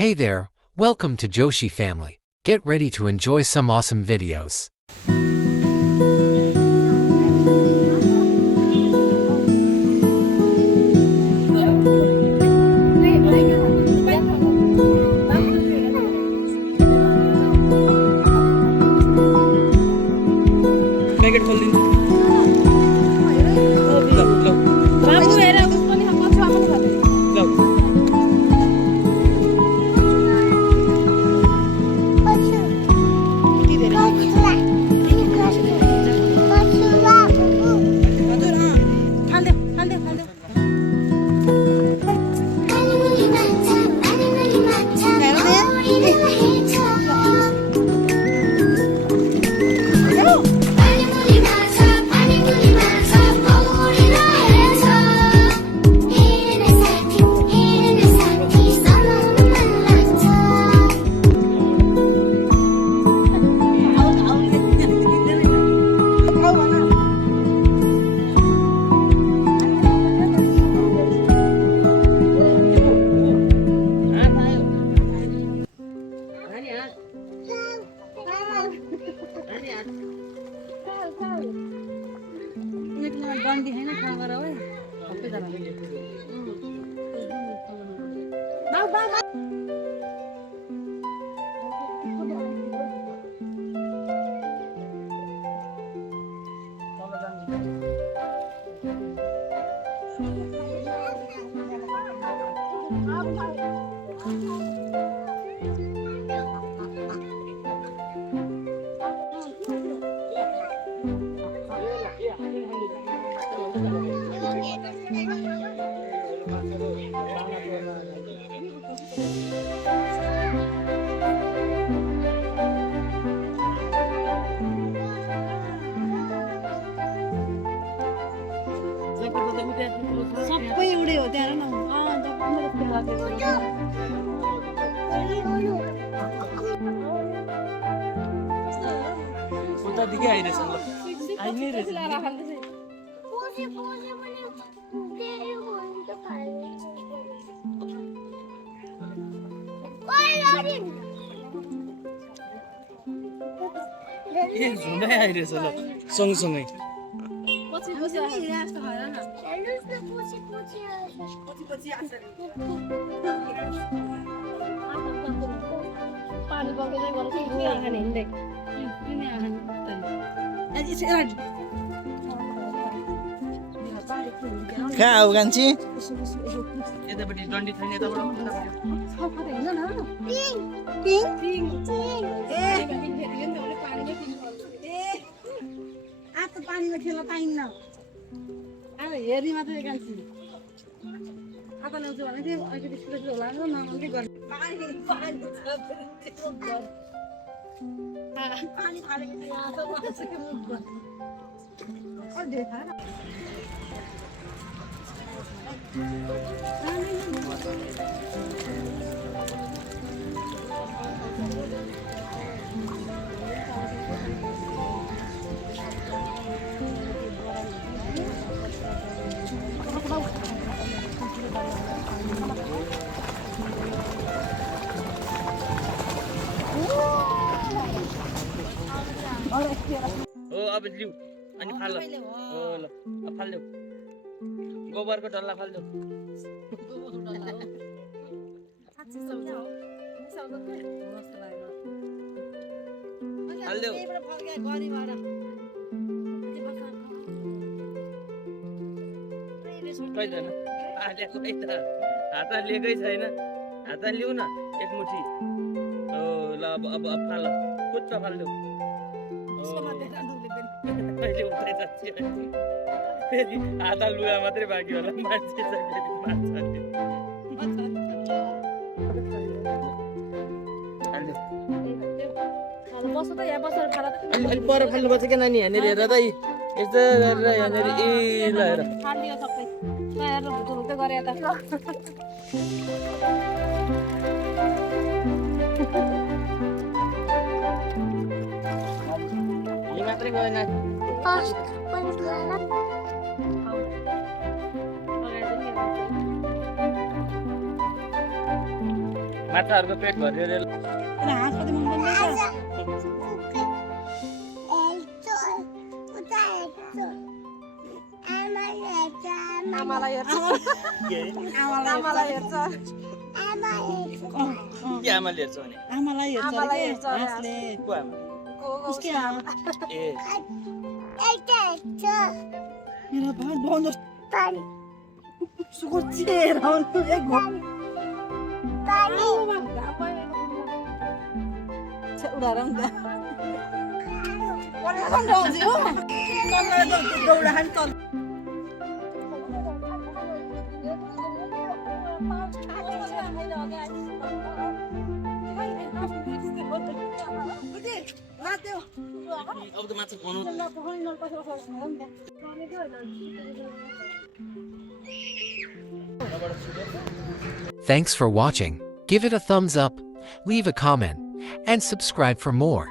Hey there, welcome to Joshi family. Get ready to enjoy some awesome videos. सबै उडे हो त्यहाँ न उता दिकै आइरहेछ ल आइनै रहेछ ए झुन्डै आइरहेछ ल सँगसँगै पानी बगेर गएर के आखाने हिँड्दै किन आखाने कहाँ हो कान्छी यतापट्टि डन्डी छैन यताबाट पानीमा खेल्न पाइन्न अब हेरी मात्रै कान्छी आता ल्याउँछु भने चाहिँ अलिकति सुरक्षित होला नमाउदै गर्ने पानी हो अब लिउ अनि फाल हो ल अब फाल्देऊ गोबरको डल्ला फाल्देऊ फाल्देऊ छैन हात लिएकै छैन हात लिउ न एक मुठी हो ल अब फाल कुच्चा फाल्देऊ फेरि आधा लुगा मात्रै बाँकी होला मान्छे अलिक पर फाल्नुपर्छ क्या नानी यहाँनिर हेर त यस्तो गरेर यहाँनिर ए ल हेर मात्रै गएन माछाहरूको पेट भरेर किन हाँस कति मन पर्छ आमालाई हेर्छ आमालाई हेर्छ के आमाले हेर्छ भने आमालाई हेर्छ आमालाई अरे हेर्छ के अरे हाँसले को आमा उसकै आमा ए मेरो बहुत सुको चेर एक घोट उडाएर हुन्छ दौडा खाने तल अब त माछा बनाउनु Thanks for watching. Give it a thumbs up, leave a comment, and subscribe for more.